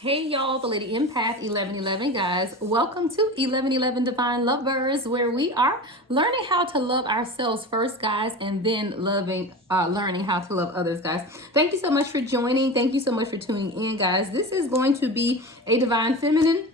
Hey y'all, the Lady Empath 1111 guys. Welcome to 1111 Divine Lovers, where we are learning how to love ourselves first, guys, and then learning how to love others, guys. Thank you so much for joining. Thank you so much for tuning in, guys. This is going to be a Divine Feminine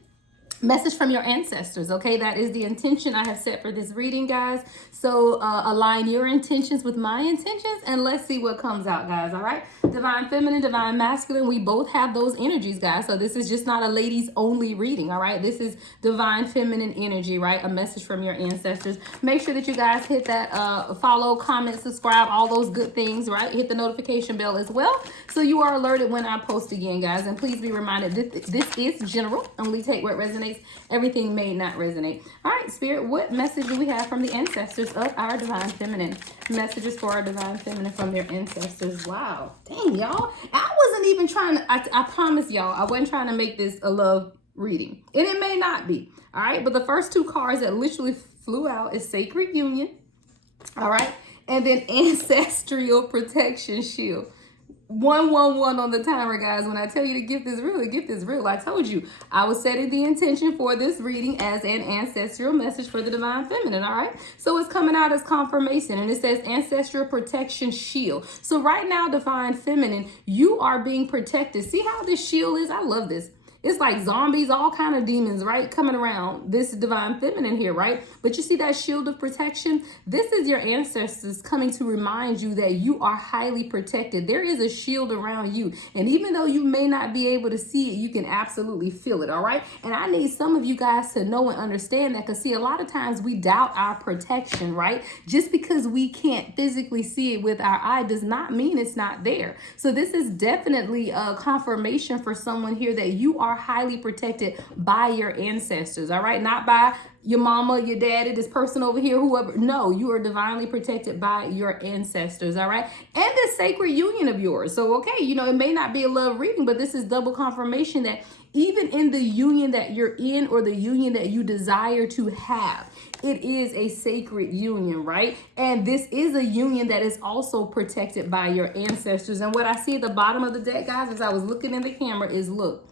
message from your ancestors. Okay, that is the intention I have set for this reading, guys. So align your intentions with my intentions and let's see what comes out, guys. All right, divine feminine, divine masculine, we both have those energies, guys. So this is just not a ladies only reading. All right, this is divine feminine energy, right? A message from your ancestors. Make sure that you guys hit that follow, comment, subscribe, all those good things, right? Hit the notification bell as well so you are alerted when I post again, guys. And please be reminded this is general. Only take what resonates. Everything may not resonate. All right, Spirit, what message do we have from the ancestors of our divine feminine? Messages for our divine feminine from their ancestors. Wow. Dang, y'all. I wasn't even trying to, I promise y'all, I wasn't trying to make this a love reading. And it may not be. All right, but the first two cards that literally flew out is Sacred Union. All right, and then Ancestral Protection Shield. 111 on the timer, guys. When I tell you the gift is real, the gift is real. I told you I was setting the intention for this reading as an ancestral message for the divine feminine. All right, so it's coming out as confirmation, and it says Ancestral Protection Shield. So right now, divine feminine, you are being protected. See how this shield is? I love this. It's like zombies, all kind of demons, right? Coming around this divine feminine here, right? But you see that shield of protection? This is your ancestors coming to remind you that you are highly protected. There is a shield around you. And even though you may not be able to see it, you can absolutely feel it, all right? And I need some of you guys to know and understand that, because see, a lot of times we doubt our protection, right? Just because we can't physically see it with our eye does not mean it's not there. So this is definitely a confirmation for someone here that you are highly protected by your ancestors, all right? Not by your mama, your daddy, this person over here, whoever. No, you are divinely protected by your ancestors, all right? And this sacred union of yours. So, okay, you know, it may not be a love reading, but this is double confirmation that even in the union that you're in or the union that you desire to have, it is a sacred union, right? And this is a union that is also protected by your ancestors. And what I see at the bottom of the deck, guys, as I was looking in the camera is, look,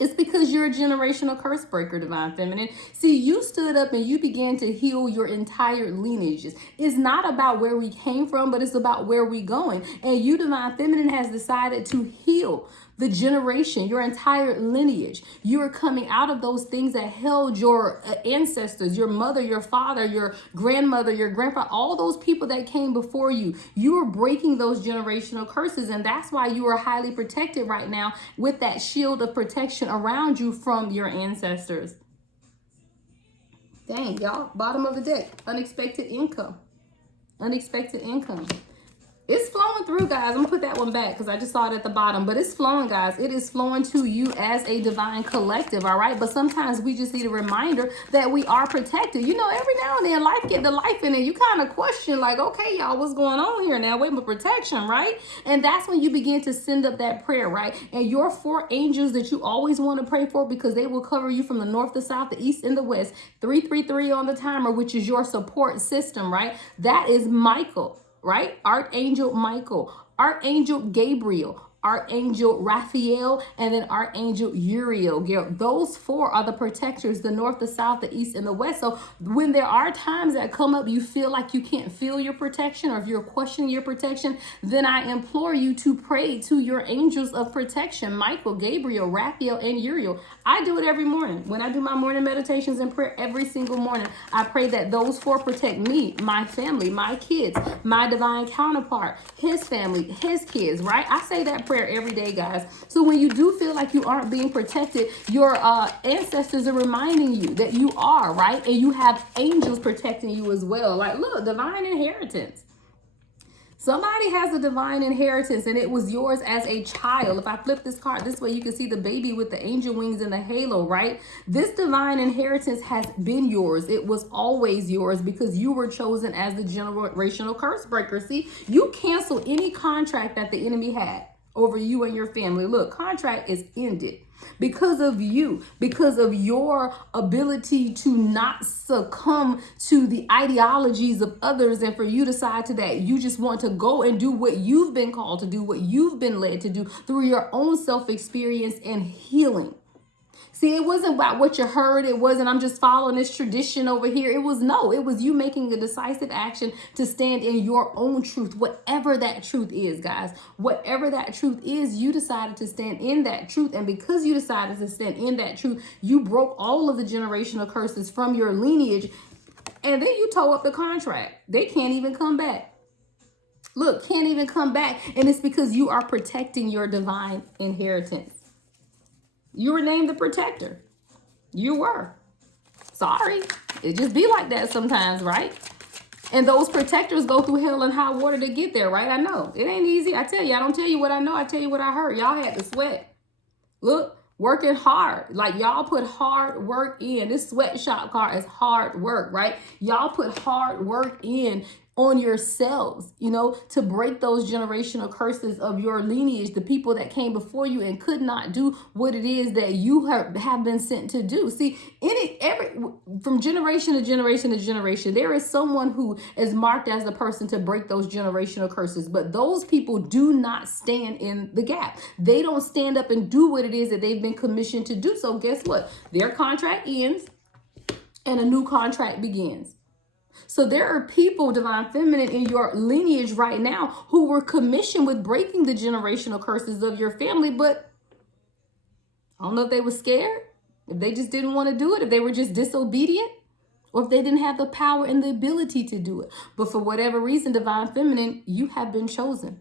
it's because you're a generational curse breaker, divine feminine. See, you stood up and you began to heal your entire lineages. It's not about where we came from, but it's about where we're going. And you, divine feminine, has decided to heal the generation, your entire lineage. You are coming out of those things that held your ancestors, your mother, your father, your grandmother, your grandfather, all those people that came before you. You are breaking those generational curses, and that's why you are highly protected right now with that shield of protection around you from your ancestors. Dang, y'all, bottom of the deck, unexpected income. Unexpected income. It's flowing through, guys. I'm gonna put that one back because I just saw it at the bottom, but it's flowing, guys. It is flowing to you as a divine collective, all right? But sometimes we just need a reminder that we are protected. You know, every now and then life get the life in it. You kind of question like, okay, y'all, what's going on here now? Wait, my protection, right? And that's when you begin to send up that prayer, right? And your 4 angels that you always want to pray for, because they will cover you from the north, the south, the east, and the west. 333 on the timer, which is your support system, right? That is Michael. Right? Archangel Michael, Archangel Gabriel, Archangel Raphael, and then Archangel Uriel. Those 4 are the protectors, the north, the south, the east, and the west. So when there are times that come up, you feel like you can't feel your protection, or if you're questioning your protection, then I implore you to pray to your angels of protection, Michael, Gabriel, Raphael, and Uriel. I do it every morning. When I do my morning meditations and prayer every single morning, I pray that those 4 protect me, my family, my kids, my divine counterpart, his family, his kids, right? I say that prayer every day, guys. So when you do feel like you aren't being protected, your ancestors are reminding you that you are, right? And you have angels protecting you as well. Like, look, divine inheritance. Somebody has a divine inheritance, and it was yours as a child. If I flip this card this way, you can see the baby with the angel wings and the halo, right? This divine inheritance has been yours. It was always yours because you were chosen as the generational curse breaker. See, you cancel any contract that the enemy had over you and your family. Look, contract is ended because of you, because of your ability to not succumb to the ideologies of others, and for you to decide to that you just want to go and do what you've been called to do, what you've been led to do through your own self-experience and healing. See, it wasn't about what you heard. It wasn't, I'm just following this tradition over here. It was you making a decisive action to stand in your own truth, whatever that truth is, guys. Whatever that truth is, you decided to stand in that truth. And because you decided to stand in that truth, you broke all of the generational curses from your lineage. And then you toe up the contract. They can't even come back. Look, can't even come back. And it's because you are protecting your divine inheritance. You were named the protector. You were. Sorry. It just be like that sometimes, right? And those protectors go through hell and high water to get there, right? I know. It ain't easy. I tell you, I don't tell you what I know. I tell you what I heard. Y'all had to sweat. Look, working hard. Like, y'all put hard work in. This sweatshop card is hard work, right? Y'all put hard work in on yourselves, to break those generational curses of your lineage, the people that came before you and could not do what it is that you have been sent to do. See, from generation to generation to generation, there is someone who is marked as the person to break those generational curses, but those people do not stand in the gap. They don't stand up and do what it is that they've been commissioned to do. So guess what? Their contract ends and a new contract begins. So there are people, divine feminine, in your lineage right now who were commissioned with breaking the generational curses of your family, but I don't know if they were scared, if they just didn't want to do it, if they were just disobedient, or if they didn't have the power and the ability to do it. But for whatever reason, divine feminine, you have been chosen.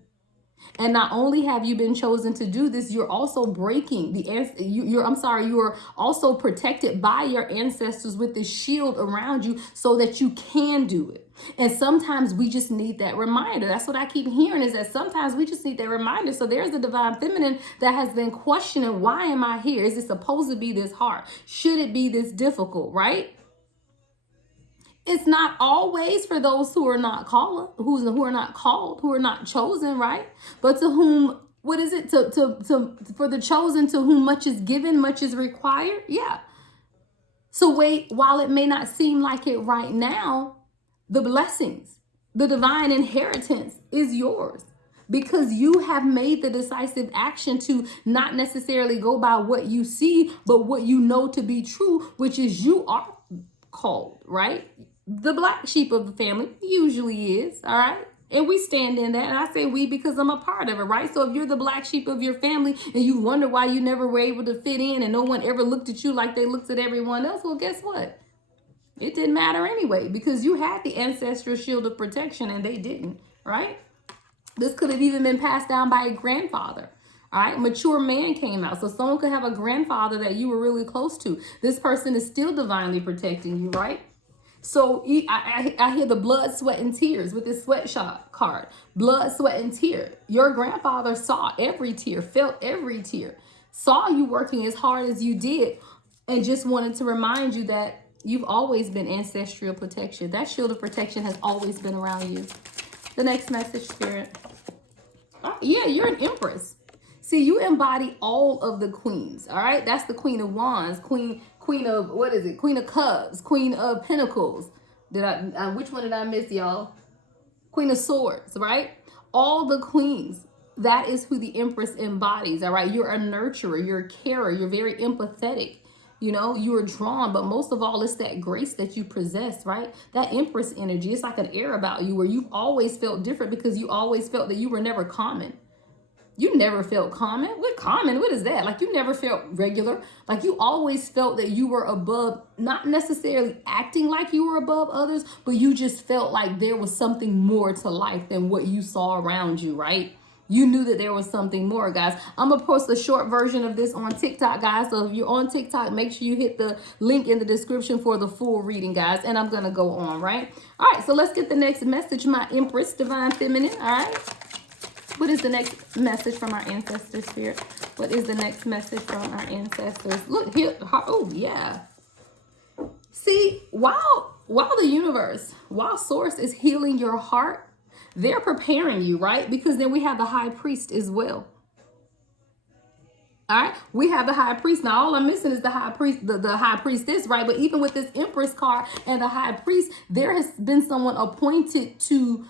And not only have you been chosen to do this, you're also breaking you are also protected by your ancestors with this shield around you so that you can do it. And sometimes we just need that reminder. That's what I keep hearing, is that sometimes we just need that reminder. So there's the divine feminine that has been questioning, why am I here? Is it supposed to be this hard? Should it be this difficult, right? It's not always for those who are not called, who are not called, who are not chosen, right? But to whom, what is it? For the chosen, to whom much is given, much is required. Yeah. So wait, while it may not seem like it right now, the blessings, the divine inheritance is yours. Because you have made the decisive action to not necessarily go by what you see, but what you know to be true, which is you are called, right? The black sheep of the family usually is, all right? And we stand in that. And I say we because I'm a part of it, right? So if you're the black sheep of your family and you wonder why you never were able to fit in and no one ever looked at you like they looked at everyone else, well, guess what? It didn't matter anyway, because you had the ancestral shield of protection and they didn't, right? This could have even been passed down by a grandfather. All right, mature man came out. So someone could have a grandfather that you were really close to. This person is still divinely protecting you, right? So I hear the blood, sweat, and tears with this sweatshop card. Blood, sweat, and tear. Your grandfather saw every tear, felt every tear, saw you working as hard as you did, and just wanted to remind you that you've always been ancestral protection. That shield of protection has always been around you. The next message, Spirit. Oh, yeah, you're an empress. See, you embody all of the queens, all right? That's the Queen of Wands, Queen of, what is it? Queen of Cups, Queen of Pentacles. Which one did I miss, y'all? Queen of Swords, right? All the queens. That is who the Empress embodies, all right? You're a nurturer, you're a carer, you're very empathetic. You are drawn, but most of all, it's that grace that you possess, right? That Empress energy, it's like an air about you where you've always felt different because you always felt that you were never common. You never felt common. What common? What is that? Like, you never felt regular. Like, you always felt that you were above, not necessarily acting like you were above others, but you just felt like there was something more to life than what you saw around you, right? You knew that there was something more, guys. I'm going to post a short version of this on TikTok, guys. So if you're on TikTok, make sure you hit the link in the description for the full reading, guys. And I'm going to go on, right? All right, so let's get the next message, my Empress, Divine Feminine, all right? What is the next message from our ancestors, Spirit? What is the next message from our ancestors? Look here. Oh, yeah. See, while the universe, while Source is healing your heart, they're preparing you, right? Because then we have the High Priest as well. All right, we have the high priest. Now, all I'm missing is the high priest, the high priestess, right? But even with this empress card and the high priest, there has been someone appointed to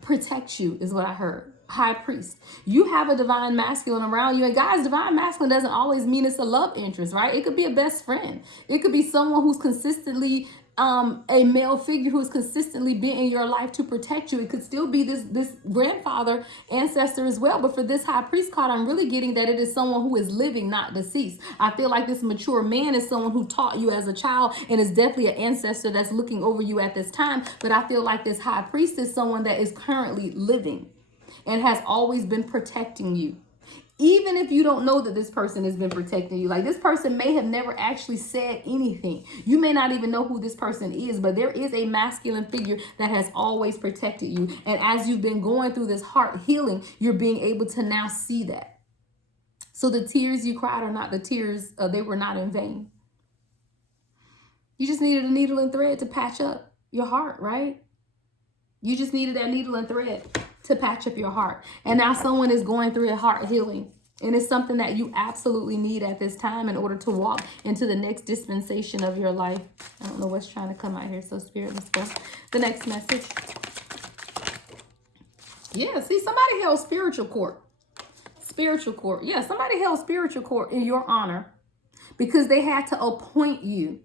protect you, is what I heard. High priest. You have a divine masculine around you. And guys, divine masculine doesn't always mean it's a love interest, right? It could be a best friend. It could be someone who's consistently a male figure who's consistently been in your life to protect you. It could still be this grandfather ancestor as well. But for this high priest card, I'm really getting that it is someone who is living, not deceased. I feel like this mature man is someone who taught you as a child and is definitely an ancestor that's looking over you at this time. But I feel like this high priest is someone that is currently living and has always been protecting you. Even if you don't know that this person has been protecting you, like this person may have never actually said anything. You may not even know who this person is, but there is a masculine figure that has always protected you. And as you've been going through this heart healing, you're being able to now see that. So the tears you cried are not the tears, they were not in vain. You just needed a needle and thread to patch up your heart, right? You just needed that needle and thread to patch up your heart. And now someone is going through a heart healing. And it's something that you absolutely need at this time in order to walk into the next dispensation of your life. I don't know what's trying to come out here. So Spirit, let's go. The next message. Yeah, see, somebody held spiritual court. Spiritual court. Yeah, somebody held spiritual court in your honor because they had to appoint you.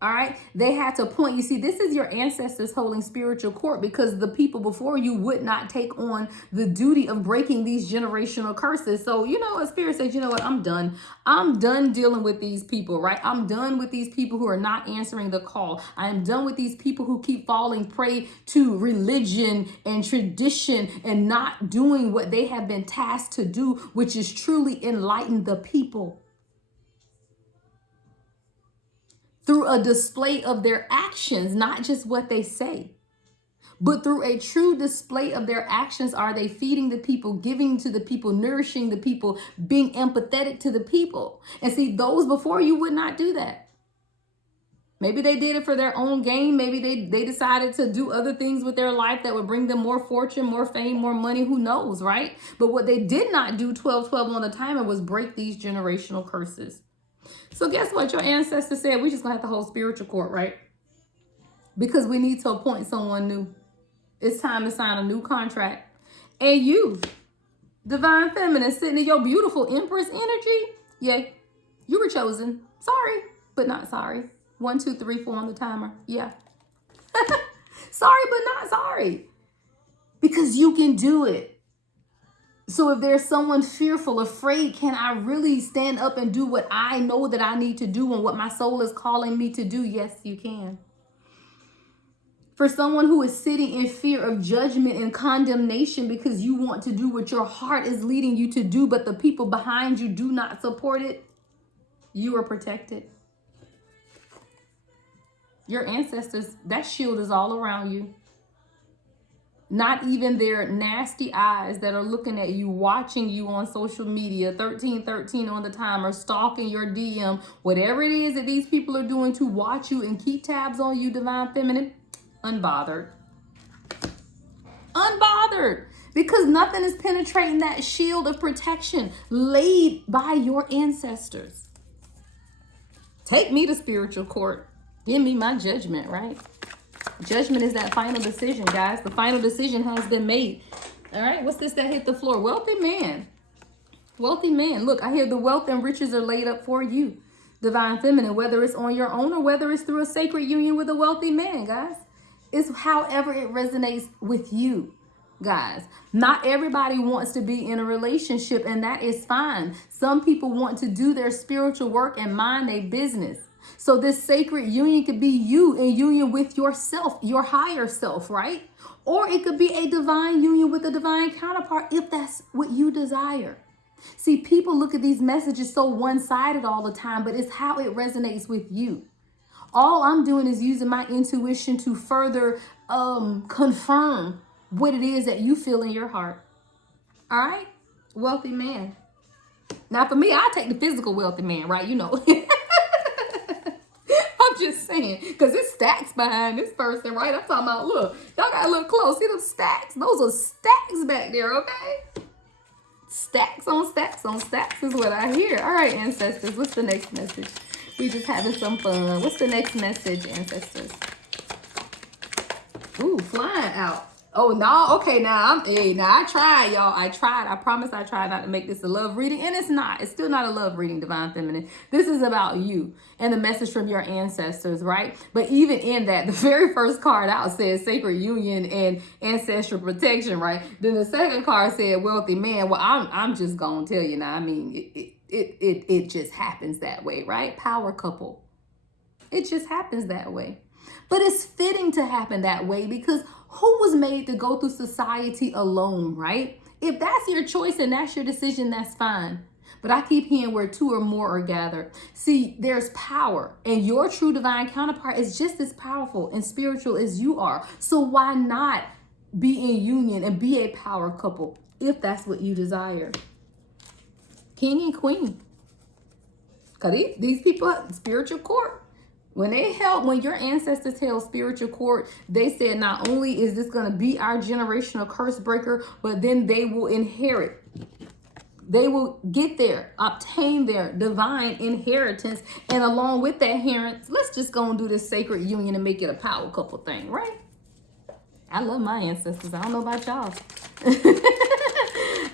All right. They had to appoint you. See, this is your ancestors holding spiritual court because the people before you would not take on the duty of breaking these generational curses. So, you know what? Spirit says, you know what? I'm done. I'm done dealing with these people, right? I'm done with these people who are not answering the call. I am done with these people who keep falling prey to religion and tradition and not doing what they have been tasked to do, which is truly enlighten the people. Through a display of their actions, not just what they say, but through a true display of their actions. Are they feeding the people, giving to the people, nourishing the people, being empathetic to the people? And see, those before you would not do that. Maybe they did it for their own gain. Maybe they decided to do other things with their life that would bring them more fortune, more fame, more money. Who knows, right? But what they did not do 12-12 on the timer was break these generational curses. So guess what? Your ancestors said we just gonna have to hold spiritual court, right? Because we need to appoint someone new. It's time to sign a new contract. And you, divine feminine, sitting in your beautiful empress energy, yeah, you were chosen. Sorry, but not sorry. 1, 2, 3, 4 on the timer. Yeah. Sorry, but not sorry. Because you can do it. So if there's someone fearful, afraid, can I really stand up and do what I know that I need to do and what my soul is calling me to do? Yes, you can. For someone who is sitting in fear of judgment and condemnation because you want to do what your heart is leading you to do, but the people behind you do not support it, you are protected. Your ancestors, that shield is all around you. Not even their nasty eyes that are looking at you, watching you on social media, 1313 on the timer, stalking your DM, whatever it is that these people are doing to watch you and keep tabs on you, divine feminine, unbothered. Unbothered. Because nothing is penetrating that shield of protection laid by your ancestors. Take me to spiritual court. Give me my judgment, right? Judgment is that final decision, guys. The final decision has been made. All right, what's this that hit the floor? Wealthy man. Wealthy man. Look, I hear the wealth and riches are laid up for you, divine feminine, whether it's on your own or whether it's through a sacred union with a wealthy man, guys. It's however it resonates with you, guys. Not everybody wants to be in a relationship, and that is fine. Some people want to do their spiritual work and mind their business. So this sacred union could be you in union with yourself, your higher self, right? Or it could be a divine union with a divine counterpart if that's what you desire. See, people look at these messages so one-sided all the time, but it's how it resonates with you. All I'm doing is using my intuition to further confirm what it is that you feel in your heart. All right? Wealthy man. Now, for me, I take the physical wealthy man, right? You know. I'm just saying, because it's stacks behind this person, right? I'm talking about, look, y'all got to look close. See them stacks? Those are stacks back there, okay? Stacks on stacks on stacks is what I hear. All right, ancestors, what's the next message? We just having some fun. What's the next message, ancestors? Ooh, flying out. Oh, no. Okay, now I tried, y'all. I tried. I promise I tried not to make this a love reading. And it's not. It's still not a love reading, Divine Feminine. This is about you and the message from your ancestors, right? But even in that, the very first card out says sacred union and ancestral protection, right? Then the second card said wealthy man. Well, I'm just going to tell you now. I mean, it just happens that way, right? Power couple. It just happens that way. But it's fitting to happen that way because who was made to go through society alone, right? If that's your choice and that's your decision, that's fine. But I keep hearing where two or more are gathered. See, there's power, and your true divine counterpart is just as powerful and spiritual as you are. So why not be in union and be a power couple if that's what you desire? King and queen. Because these people, spiritual court. When your ancestors held spiritual court, they said not only is this going to be our generational curse breaker, but then they will inherit. They will get there, obtain their divine inheritance. And along with that inheritance, let's just go and do this sacred union and make it a power couple thing, right? I love my ancestors. I don't know about y'all.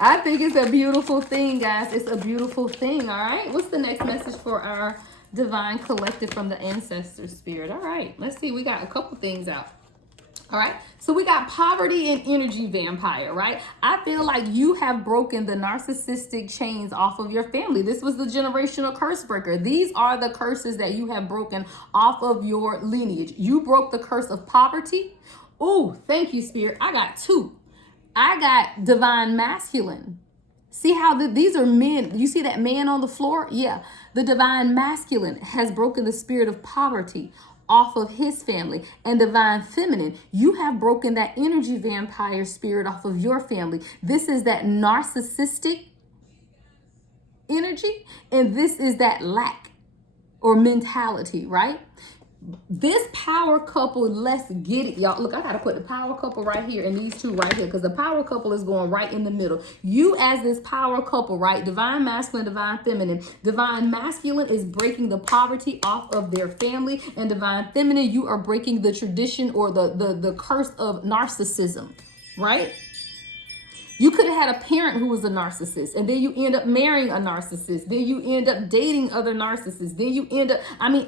I think it's a beautiful thing, guys. It's a beautiful thing, all right? What's the next message for our divine collective from the ancestor spirit? All right, let's see. We got a couple things out. All right, so we got poverty and energy vampire, right? I feel like you have broken the narcissistic chains off of your family. This was the generational curse breaker. These are the curses that you have broken off of your lineage. You broke the curse of poverty. Oh, thank you, spirit. I got two. I got divine masculine. See how these are men. You see that man on the floor? Yeah. The divine masculine has broken the spirit of poverty off of his family. And divine feminine, you have broken that energy vampire spirit off of your family. This is that narcissistic energy. And this is that lack or mentality, right? This power couple, let's get it, y'all. Look, I got to put the power couple right here and these two right here because the power couple is going right in the middle. You as this power couple, right? Divine masculine, divine feminine. Divine masculine is breaking the poverty off of their family, and divine feminine, you are breaking the tradition or the curse of narcissism, right? You could have had a parent who was a narcissist, and then you end up marrying a narcissist. Then you end up dating other narcissists. Then you end up,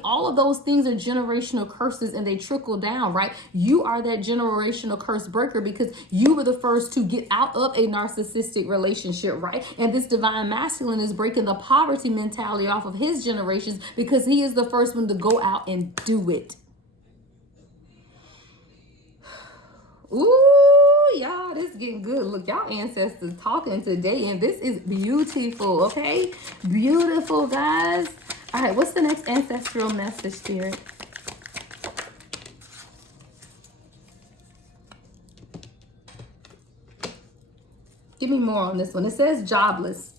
all of those things are generational curses and they trickle down, right? You are that generational curse breaker because you were the first to get out of a narcissistic relationship, right? And this divine masculine is breaking the poverty mentality off of his generations because he is the first one to go out and do it. Ooh, y'all, this is getting good. Look, y'all ancestors talking today, and this is beautiful, okay? Beautiful, guys. All right, what's the next ancestral message, spirit? Give me more on this one. It says jobless.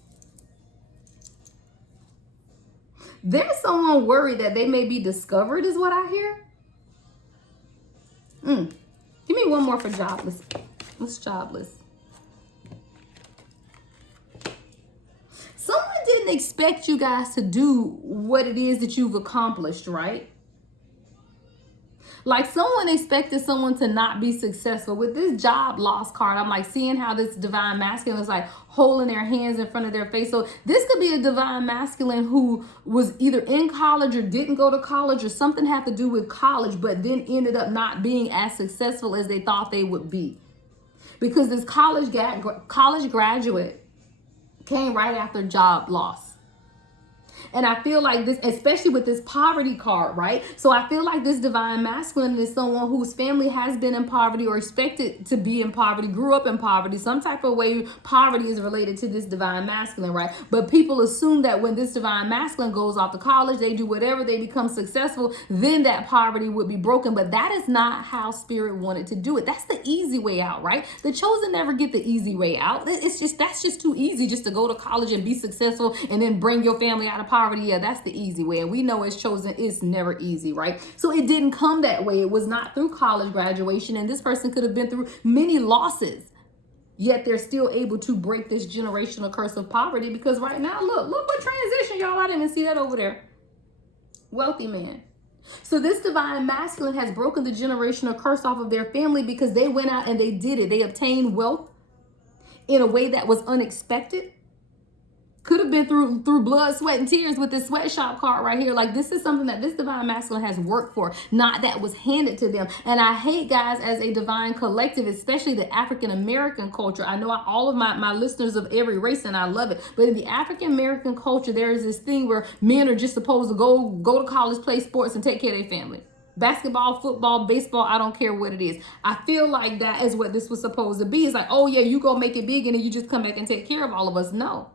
There's someone worried that they may be discovered, is what I hear. Give me one more for jobless. What's jobless? Someone didn't expect you guys to do what it is that you've accomplished, right? Like someone expected someone to not be successful. With this job loss card, I'm like seeing how this divine masculine is like holding their hands in front of their face. So this could be a divine masculine who was either in college or didn't go to college or something had to do with college, but then ended up not being as successful as they thought they would be. Because this college graduate came right after job loss. And I feel like this, especially with this poverty card, right? So I feel like this divine masculine is someone whose family has been in poverty or expected to be in poverty, grew up in poverty. Some type of way poverty is related to this divine masculine, right? But people assume that when this divine masculine goes off to college, they do whatever, they become successful, then that poverty would be broken. But that is not how spirit wanted to do it. That's the easy way out, right? The chosen never get the easy way out. That's just too easy just to go to college and be successful and then bring your family out of poverty. Yeah, that's the easy way. And we know it's chosen, it's never easy, right? So it didn't come that way. It was not through college graduation. And this person could have been through many losses. Yet they're still able to break this generational curse of poverty, because right now, look what transition, y'all. I didn't even see that over there. Wealthy man. So this divine masculine has broken the generational curse off of their family because they went out and they did it. They obtained wealth in a way that was unexpected. Could have been through blood, sweat, and tears with this sweatshop card right here. Like, this is something that this divine masculine has worked for, not that was handed to them. And I hate, guys, as a divine collective, especially the African American culture. I know all of my listeners of every race, and I love it. But in the African American culture, there is this thing where men are just supposed to go to college, play sports, and take care of their family. Basketball, football, baseball, I don't care what it is. I feel like that is what this was supposed to be. It's like, oh yeah, you go make it big and then you just come back and take care of all of us. No.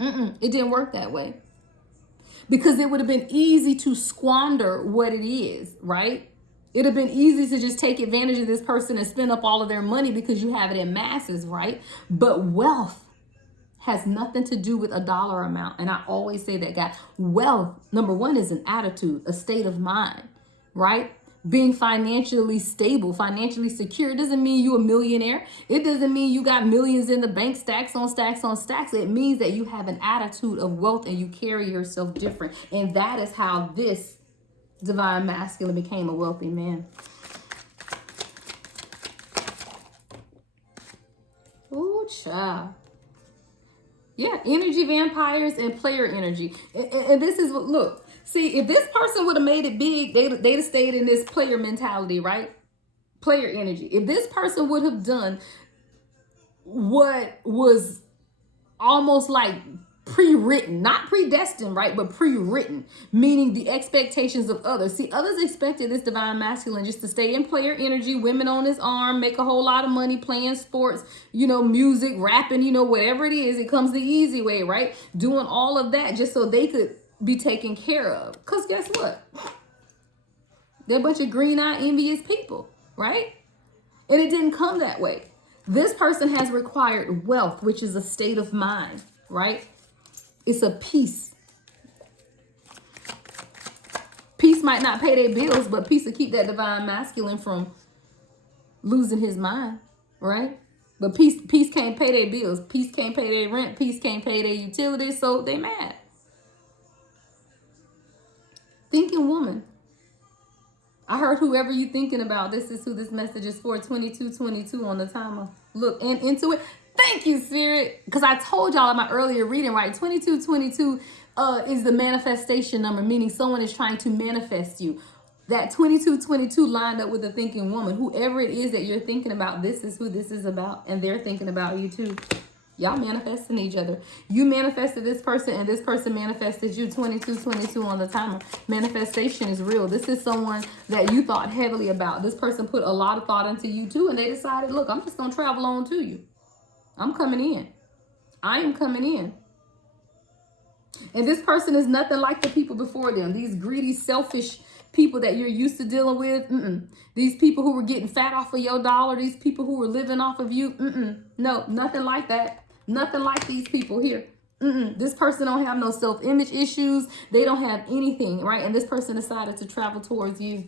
It didn't work that way, because it would have been easy to squander what it is, right? It'd have been easy to just take advantage of this person and spend up all of their money because you have it in masses, right? But wealth has nothing to do with a dollar amount. And I always say that, guy. Wealth, number one, is an attitude, a state of mind, right? Being financially stable, financially secure. It doesn't mean you a millionaire. It doesn't mean you got millions in the bank, stacks on stacks on stacks. It means that you have an attitude of wealth and you carry yourself different. And that is how this divine masculine became a wealthy man. Ooh, child. Yeah, energy vampires and player energy. And this is what, look. See, if this person would have made it big, they'd have stayed in this player mentality, right? Player energy. If this person would have done what was almost like pre-written, not predestined, right? But pre-written, meaning the expectations of others. See, others expected this divine masculine just to stay in player energy, women on his arm, make a whole lot of money, playing sports, music, rapping, whatever it is. It comes the easy way, right? Doing all of that just so they could be taken care of. Because guess what? They're a bunch of green-eyed, envious people, right? And it didn't come that way. This person has required wealth, which is a state of mind, right? It's a peace. Peace might not pay their bills, but peace will keep that divine masculine from losing his mind, right? But peace can't pay their bills. Peace can't pay their rent. Peace can't pay their utilities, so they mad. Thinking woman. I heard whoever you thinking about, this is who this message is for. 2222 on the timer. Look and into it. Thank you, Spirit. Because I told y'all in my earlier reading, right? 2222 is the manifestation number, meaning someone is trying to manifest you. That 2222 lined up with the thinking woman. Whoever it is that you're thinking about, this is who this is about. And they're thinking about you too. Y'all manifesting each other. You manifested this person and this person manifested you. 2222 on the timer. Manifestation is real. This is someone that you thought heavily about. This person put a lot of thought into you too, and they decided, look, I'm just going to travel on to you. I'm coming in. I am coming in. And this person is nothing like the people before them. These greedy, selfish people that you're used to dealing with. These people who were getting fat off of your dollar. These people who were living off of you. No, nothing like that. Nothing like these people here. This person don't have no self-image issues. They don't have anything, right? And this person decided to travel towards you.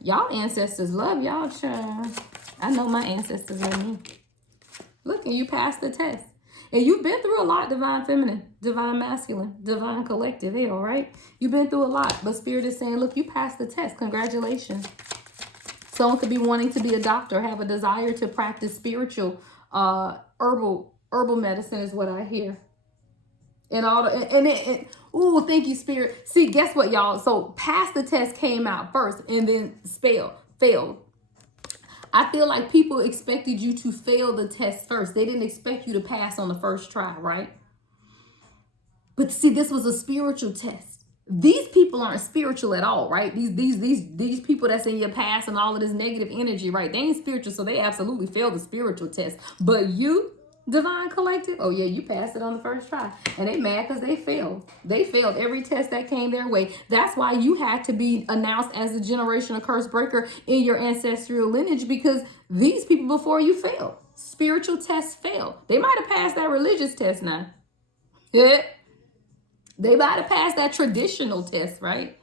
Y'all ancestors love y'all, child. I know my ancestors love me. Look, and you passed the test. And you've been through a lot, divine feminine, divine masculine, divine collective, hell, right? You've been through a lot, but Spirit is saying, look, you passed the test. Congratulations. Someone could be wanting to be a doctor, have a desire to practice spiritual herbal medicine is what I hear. And all the, ooh, thank you, Spirit. See, guess what, y'all? So pass the test came out first and then failed. I feel like people expected you to fail the test first. They didn't expect you to pass on the first try, right? But see, this was a spiritual test. These people aren't spiritual at all, right? These people that's in your past and all of this negative energy, right? They ain't spiritual, so they absolutely failed the spiritual test. But you, divine collective, oh yeah, you passed it on the first try. And they mad because they failed. They failed every test that came their way. That's why you had to be announced as a generational curse breaker in your ancestral lineage, because these people before you failed. Spiritual tests failed. They might have passed that religious test now. Yeah. They might have passed that traditional test, right?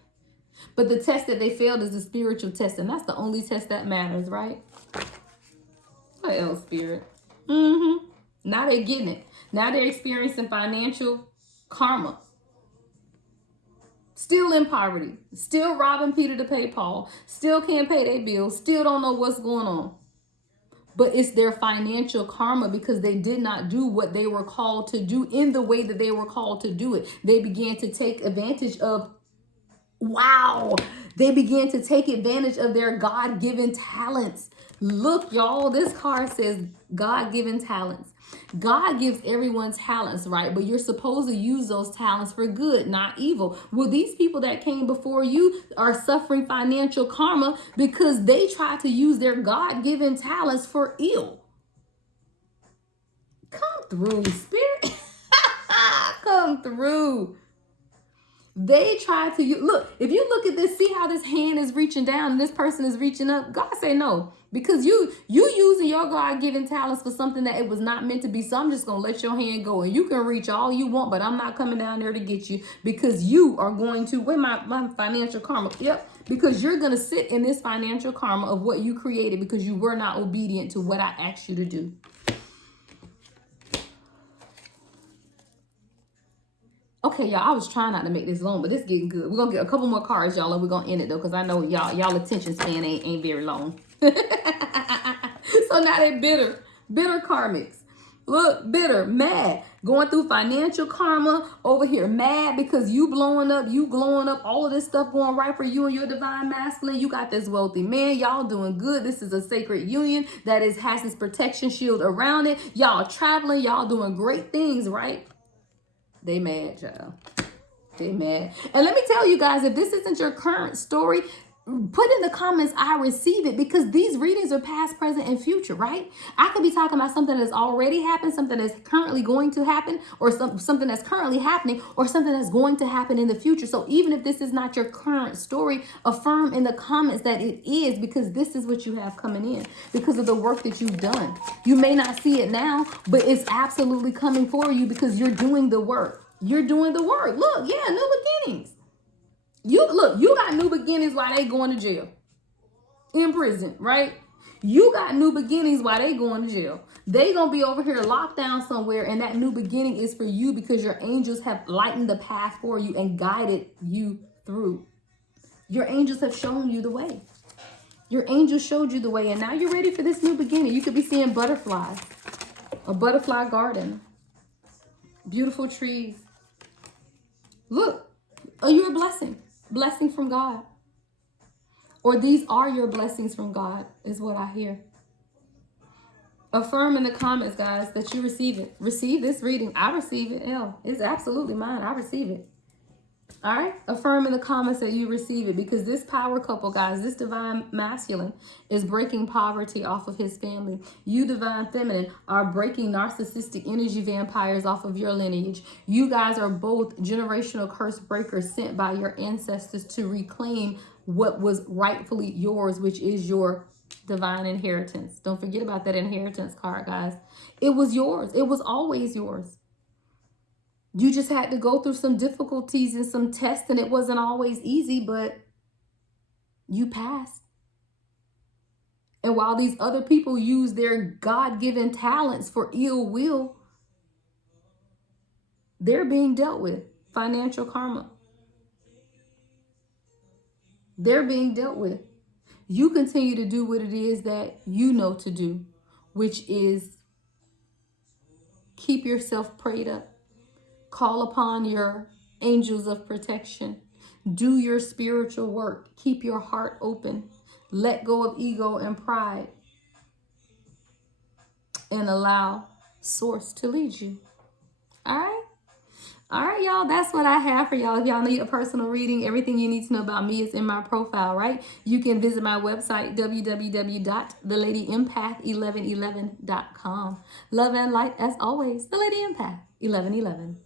But the test that they failed is the spiritual test, and that's the only test that matters, right? What else, Spirit? Mm-hmm. Now they're getting it. Now they're experiencing financial karma. Still in poverty. Still robbing Peter to pay Paul. Still can't pay their bills. Still don't know what's going on. But it's their financial karma because they did not do what they were called to do in the way that they were called to do it. They began to take advantage of, wow, they began to take advantage of their God-given talents. Look, y'all, this card says God-given talents. God gives everyone talents, right? But you're supposed to use those talents for good, not evil. Well, these people that came before you are suffering financial karma because they tried to use their God-given talents for ill. Come through, Spirit. Come through. They try to look. If you look at this, see how this hand is reaching down and this person is reaching up. God say no, because you using your God-given talents for something that it was not meant to be. So I'm just gonna let your hand go, and you can reach all you want, but I'm not coming down there to get you because you are going to win my financial karma. Yep, because you're gonna sit in this financial karma of what you created because you were not obedient to what I asked you to do. Okay, y'all, I was trying not to make this long, but it's getting good. We're going to get a couple more cards, y'all, and we're going to end it, though, because I know y'all attention span ain't very long. So now they bitter karmics. Look, bitter, mad, going through financial karma over here, mad because you blowing up, you glowing up, all of this stuff going right for you and your divine masculine. You got this wealthy man, y'all doing good. This is a sacred union that has this protection shield around it. Y'all traveling, y'all doing great things, right? They mad, y'all. They mad. And let me tell you guys, if this isn't your current story, put in the comments, I receive it, because these readings are past, present, and future, right? I could be talking about something that's already happened, something that's currently going to happen, or something that's currently happening, or something that's going to happen in the future. So even if this is not your current story, affirm in the comments that it is, because this is what you have coming in because of the work that you've done. You may not see it now, but it's absolutely coming for you because you're doing the work. You're doing the work. Look, yeah, new beginnings. You got new beginnings while they going to jail, in prison, right? You got new beginnings while they going to jail. They gonna be over here locked down somewhere, and that new beginning is for you because your angels have lightened the path for you and guided you through. Your angels have shown you the way. Your angels showed you the way, and now you're ready for this new beginning. You could be seeing butterflies, a butterfly garden, beautiful trees. Look, are you a blessing? Blessing from God. Or these are your blessings from God, is what I hear. Affirm in the comments, guys, that you receive it. Receive this reading. I receive it. Hell, it's absolutely mine. I receive it. All right? Affirm in the comments that you receive it, because this power couple, guys, this divine masculine is breaking poverty off of his family. You divine feminine are breaking narcissistic energy vampires off of your lineage. You guys are both generational curse breakers sent by your ancestors to reclaim what was rightfully yours, which is your divine inheritance. Don't forget about that inheritance card, guys. It was yours. It was always yours. You just had to go through some difficulties and some tests, and it wasn't always easy, but you passed. And while these other people use their God-given talents for ill will, they're being dealt with financial karma. They're being dealt with. You continue to do what it is that you know to do, which is keep yourself prayed up. Call upon your angels of protection. Do your spiritual work. Keep your heart open. Let go of ego and pride. And allow Source to lead you. All right? All right, y'all. That's what I have for y'all. If y'all need a personal reading, everything you need to know about me is in my profile, right? You can visit my website, www.theladyempath1111.com. Love and light, as always, The Lady Empath 1111.